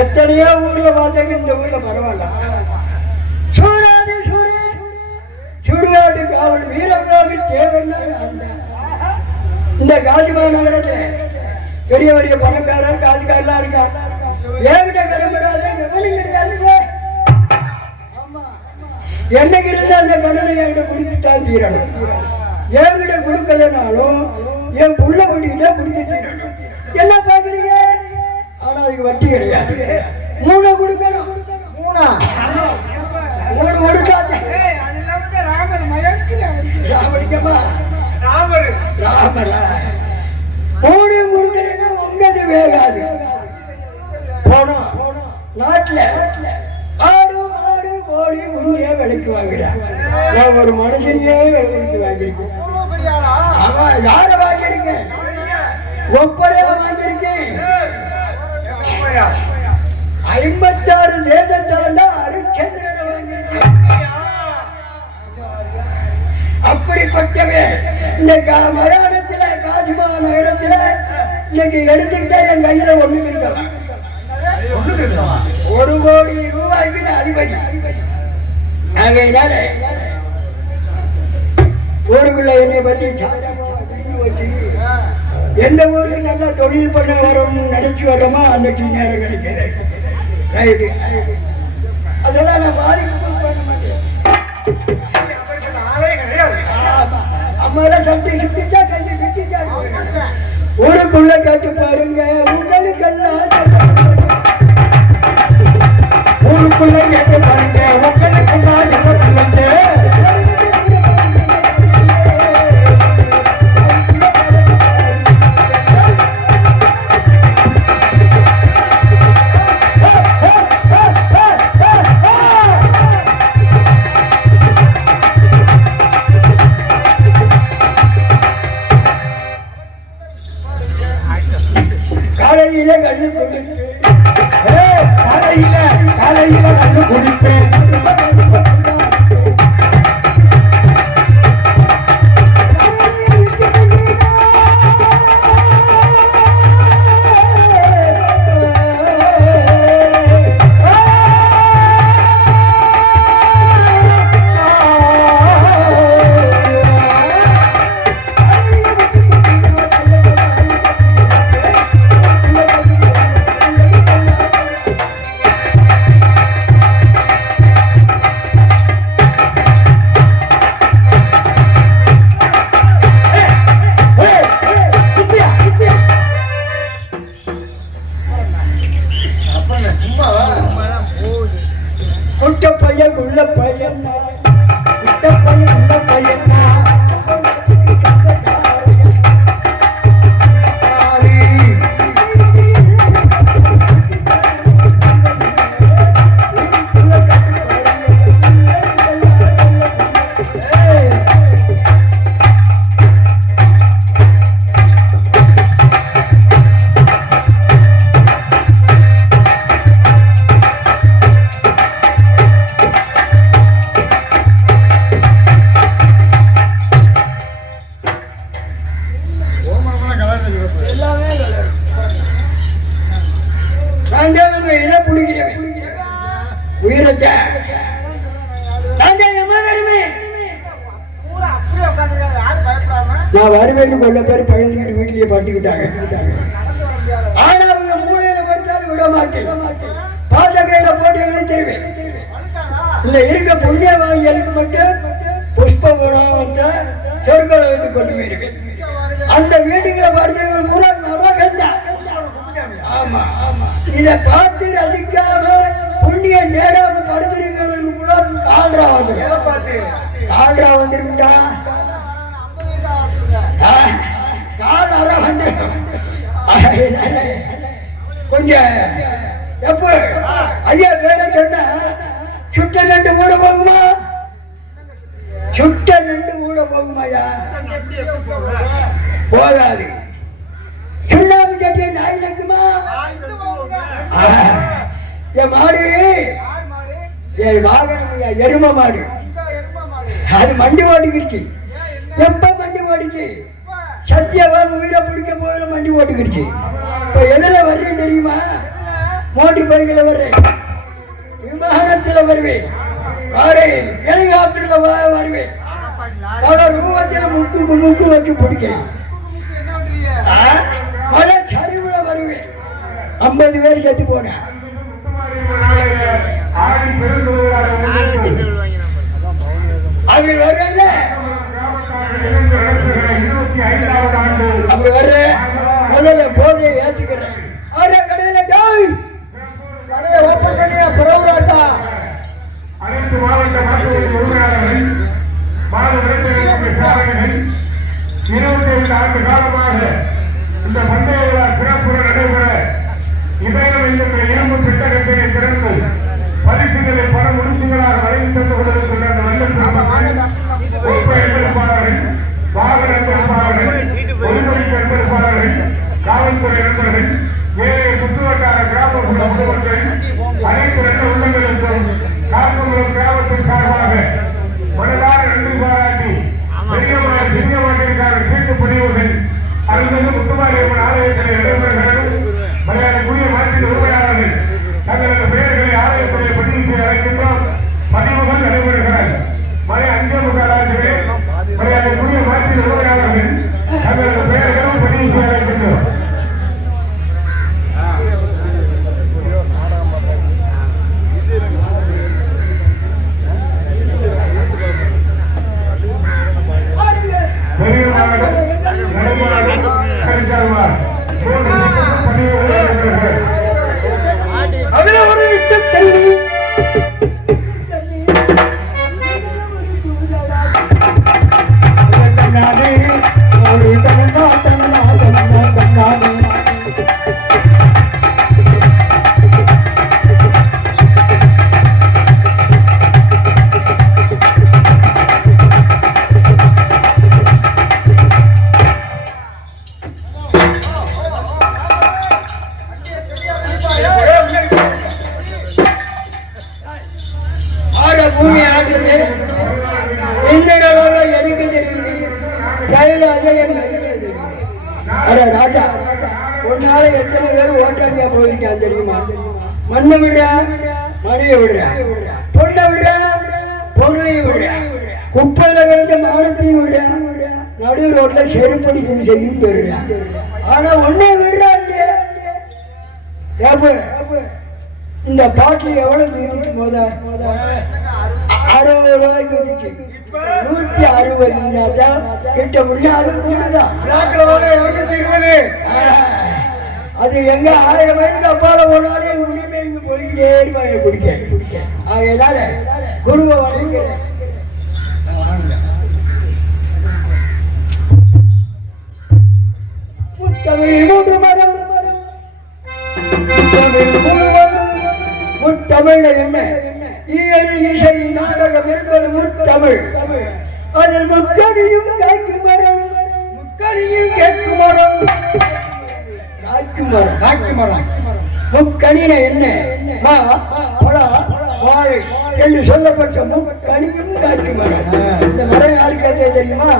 எத்தனையோ ஊர்ல பார்த்தீங்க, இந்த ஊர்ல பரவாயில்ல. சூராதி சூரிய சுடுகாடு காவல் வீரமாக தேவைன்னா இந்த காஜிமா நகரத்துல பெரிய பெரிய பணக்காரர் காசுக்காரெல்லாம் இருக்கா. ஏகிட்ட கிளம்புறாது எவனும் கிடையாது. என்னைக்கு இருந்தா அந்த கடனை என்கிட்ட குடிச்சுட்டான் தீரணும். ஏகிட்ட கொடுக்கலனாலும் என் புள்ள குடிக்கிட்டா குடிக்க தீரணும். என்ன பாக்குறீங்க? ஆனா அதுக்கு வட்டி கிடையாது. 3 கொடுக்கணும். 3 கொடுக்காத ராமரா 3 கொடுக்கலன்னா உங்கது வேகாது. போனோம் நாட்டுல ஆடு மாடு கோழி முருகையே விலைக்கு வாங்குறேன். நான் ஒரு மனுஷனையே விலைக்கு வாங்கியிருக்கேன். அவன் யார வாங்கியிருக்கேன்? ஒப்படையா வாங்கியிருக்கேன். 56 தேசத்தாண்டா அரிச்சந்திரனை வாங்கியிருக்கேன். அப்படிப்பட்டவன் இந்த மயானத்துல காஜிமா நகரத்துல இன்னைக்கு எடுத்துக்கிட்டா என் கையில ஒண்ணு இருக்கலாம். 1 கோடி ரூபாய்க்கு அதிபதி. ஊருக்குள்ள என்னை பத்தி எந்த ஊருக்கு நல்லா தொழில் பண்ண வரும் நினைச்சு வரோமோ அன்னைக்கு நேரம் கிடைக்கிறேன். ரைட்டு, அதெல்லாம் நான் பாதிக்க பண்ண மாட்டேன். அம்மாலாம் சட்டி சுத்திட்டா கையை சுத்திட்டா. ஊருக்குள்ள கேட்டு பாருங்க, உங்களுக்கெல்லாம் ஊருக்குள்ள கேட்டு பாருங்க, உங்களுக்கெல்லாம் சொல்லுங்க. காலையில கண்ணு குடிப்பேன். நான் வருவேன்னு கொள்ள பேர் பயந்துக்கிட்டு வீட்டிலேயே பட்டிக்கிட்டாங்க. ஆனா அவங்க மூலையில படுத்தாலும் விட மாட்டேன். பாஜகையில போட்டு எழுத்திருவேன். இந்த இருக்க புண்ணியவாதிகளுக்கு மட்டும் புஷ்ப குணம் சொற்களை வைத்து கொண்டு போயிருக்கேன். அந்த வீட்டுகளை படுத்தவங்க பூரா நரகந்தான். ஆமா ஆமா, இதை பார்த்து ரசிக்காம புண்ணியம் நேடாம படுத்திருக்கிறவங்களுக்கு பூரா கால்ரா வந்துருந்தா கொஞ்சம் எப்ப ஐயா பேர சொன்ன சுட்ட நண்டு கூட போகுமா? சுட்ட நண்டு கூட போகுமாயா? போகாது. சுண்ணாம்பு சட்டியை நாய் நிற்குமா? என் மாடு, என் வாகனம் எரும மாடு, அது மண்டி ஓட்டிக்கிடுச்சு. எப்ப மண்டி ஓடிச்சு? சத்தியவான் உயிரை பிடிக்க போயில மண்டி ஓட்டுக்கிடுச்சு. இப்ப எதுல வர்றேன் தெரியுமா? மோட்டர் பைக்ல வர்றேன், விமானத்துல வருவேன், காரையில் ஹெலிகாப்டர்ல வருவேன், ரூபத்தில் முக்கு வச்சு பிடிக்கிறேன், மழை சரிவுல வருவேன். 50 பேர் செத்து போனேன். அப்படி வர்றல, அப்படி வர்ற முதல்ல போதையை ஏத்துக்கிறேன். கடையில கடையை ஓப்பன் பண்ணிய பிரபுராசா அனைத்து மாவட்ட மக்களின் உரிமையாளர்கள், மாநில விளைச்சல் 25 ஆண்டு காலமாக இந்த பந்தய விழா சிறப்புற நடைபெற இதயம் என்கின்ற இரும்பு பெட்டகத்தினை திறந்து பரிசுகளை பல முடிச்சுகளாக வழங்கி தந்து கொண்டிருக்கின்ற எதிர்ப்பாளர்கள், வாகன எதிர்ப்பாளர்கள், பொதுமொழி எதிர்ப்பாளர்கள், காவல்துறை நண்பர்கள், ஏழை சுற்றுவட்டார கிராம பொதுமக்கள், அனைத்து நல்ல உள்ளங்களுக்கும் காப்பங்குளம் கிராமத்தின் சார்பாக மனதார நன்றி பாராட்டி பெரியமான சிங்கமாட்டிற்கான சீட்டு பதிவுகள் அருள்மிகு முத்துமாரியம்மன் ஆலயத்தில் நடைபெறுகிறது. மரியாதைக்குரிய மாற்றின் உரிமையாளர்கள் தங்களது பெயர்களை ஆலயத்துறை பதிவு செய்ய அழைக்கின்றோம். பதிவுகள் நடைபெறுகிறது. மலை 5:45 மரியாதைக்குரிய மாற்றின் உரிமையாளர்கள் தங்களது பெயர்களும் பதிவு செய்ய அழைக்கின்றோம். பூமி ஆடுது, இந்த எனக்கு தெரியுது, கையில அட ராஜா, ஒன்னால எத்தனை பேர் ஓட்டாங்க போயிருக்கான் தெரியுமா? மண்ணை விடுறா, மனையை விடுறா, பொண்ணை விடுறா, பொருளையும் விடுறா, குப்பையில கிடந்த மானத்தையும் விடுறா, நடு ரோட்ல செருப்படி செய்யும் தெரியா. ஆனா ஒன்னே விடுறா இல்லையா? இந்த பாட்டில் எவ்வளவு இருந்துச்சு? 60 ரூபாய்க்கு இருந்துச்சு. 160 கிட்ட முடியாது. அது எங்க 1000 வயதுக்கு அப்பால போனாலே உரிமை இங்க போய்கிட்டே இருப்பாங்க குடிக்க. அதனால குருவை வணங்குகிறேன். முத்தமிழ் முழுவதும் முத்தமிழ் என்ன? இசை நாடகம் என்பது முத்தமிழ். அதில் முக்கணியும் காய்க்கும் மரம், முக்கணியும் கேட்கும் மரம், காய்க்கும் மரம். முக்கணின என்ன? வாழை என்று சொல்லப்பட்ட முக்கணியும் காய்க்கும் மரம். இந்த மரம் யாருக்கு தெரியுமா?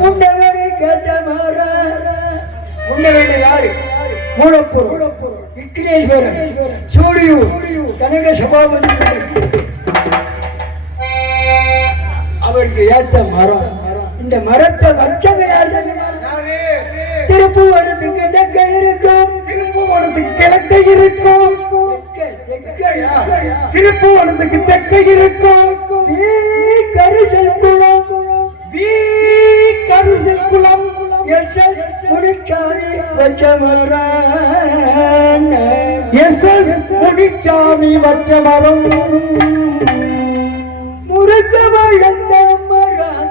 முன்னவனை கேட்ட மரம். முன்னவனை யாரு? மூலப்பொருள் விக்னேஸ்வரன், சூடியூர் கனக சபாபதி அவருக்கு ஏத்த மரம். இந்த மரத்தை வச்சவங்க யாரு? திருப்புவனத்துக்கு தெற்க இருக்கும், திருப்புவனத்துக்கு கிழக்க இருக்கும், திருப்புவனத்துக்கு தெற்க இருக்கும். கரிசல் குளம், கரிசல் குளம் முடிச்சாமி வச்ச மரம், முடிச்சாமி வச்ச மரம், முருக வளர்ந்த மரம்.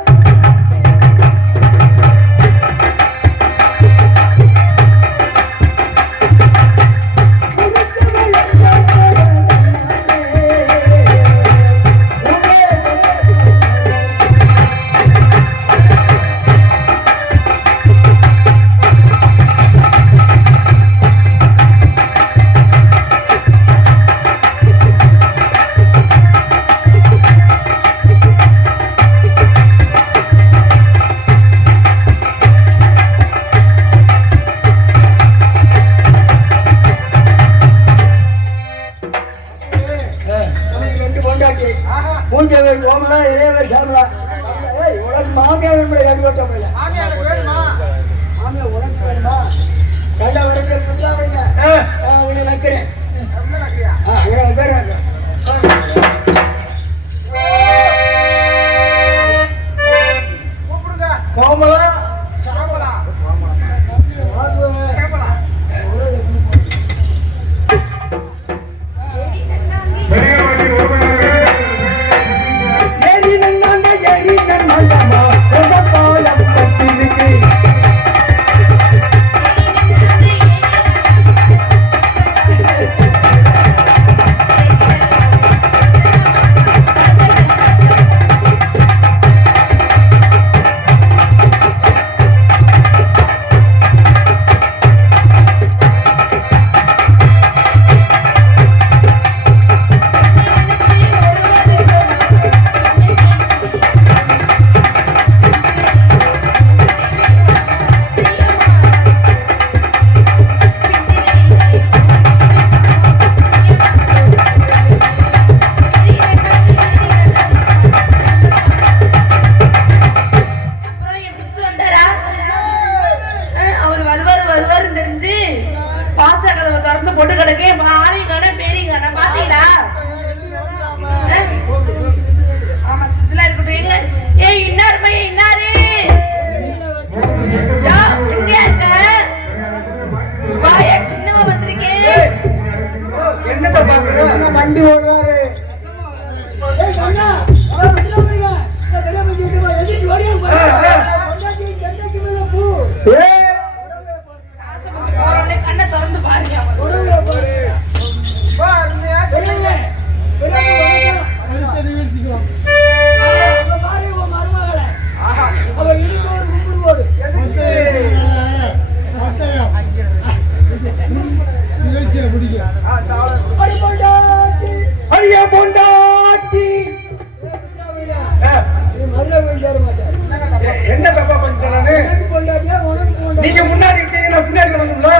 இளையவர் சாமலா. ஏய், உனக்கு மாமியார் நம்மளை கண்டுபிடிச்ச போயில. மாமியார் உனக்கு வேணுமா? கண்ட வரைக்கும் கொடுத்தா வைங்க. உன்னை நக்கிறேன். அங்கே உட்காருங்க. கோமலா வண்டி ஓடுறாரு. கண்ணை திறந்து பாருங்க. என்ன தப்பா பண்ணிட்டேன்? நீங்க முன்னாடி பின்னாடி கிடக்குங்களா?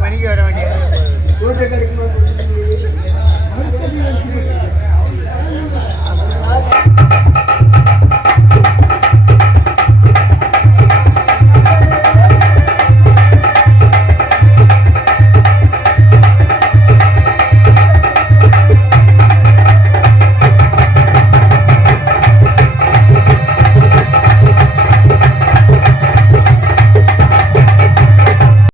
மணிக்கு வர வேண்டியது